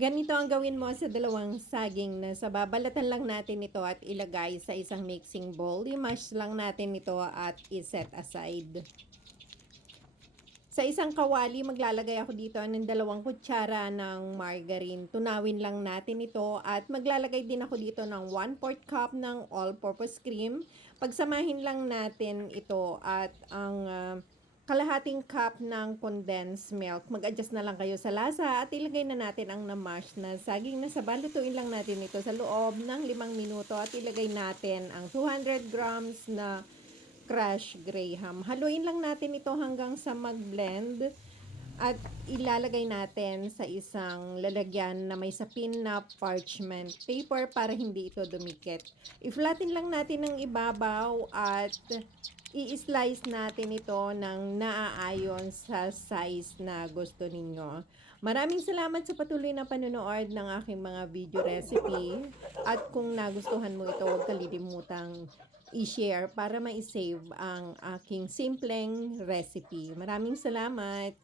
Ganito ang gawin mo sa dalawang saging na babalatan lang natin ito at ilagay sa isang mixing bowl. I-mash lang natin ito at i-set aside. Sa isang kawali, maglalagay ako dito ng 2 kutsara ng margarine. Tunawin lang natin ito at maglalagay din ako dito ng 1/4 cup ng all-purpose cream. Pagsamahin lang natin ito at ang kalahating cup ng condensed milk. Mag-adjust na lang kayo sa lasa at ilagay na natin ang na-mash na saging na saba. Lutuin lang natin ito sa loob ng 5 minuto at ilagay natin ang 200 grams na crushed graham. Haluin lang natin ito hanggang sa mag-blend at ilalagay natin sa isang lalagyan na may sapin na parchment paper para hindi ito dumikit. I-flatten lang natin ang ibabaw at i-slice natin ito ng naaayon sa size na gusto ninyo. Maraming salamat sa patuloy na panonood ng aking mga video recipe. At kung nagustuhan mo ito, huwag kalilimutang i-share para ma-save ang aking simpleng recipe. Maraming salamat!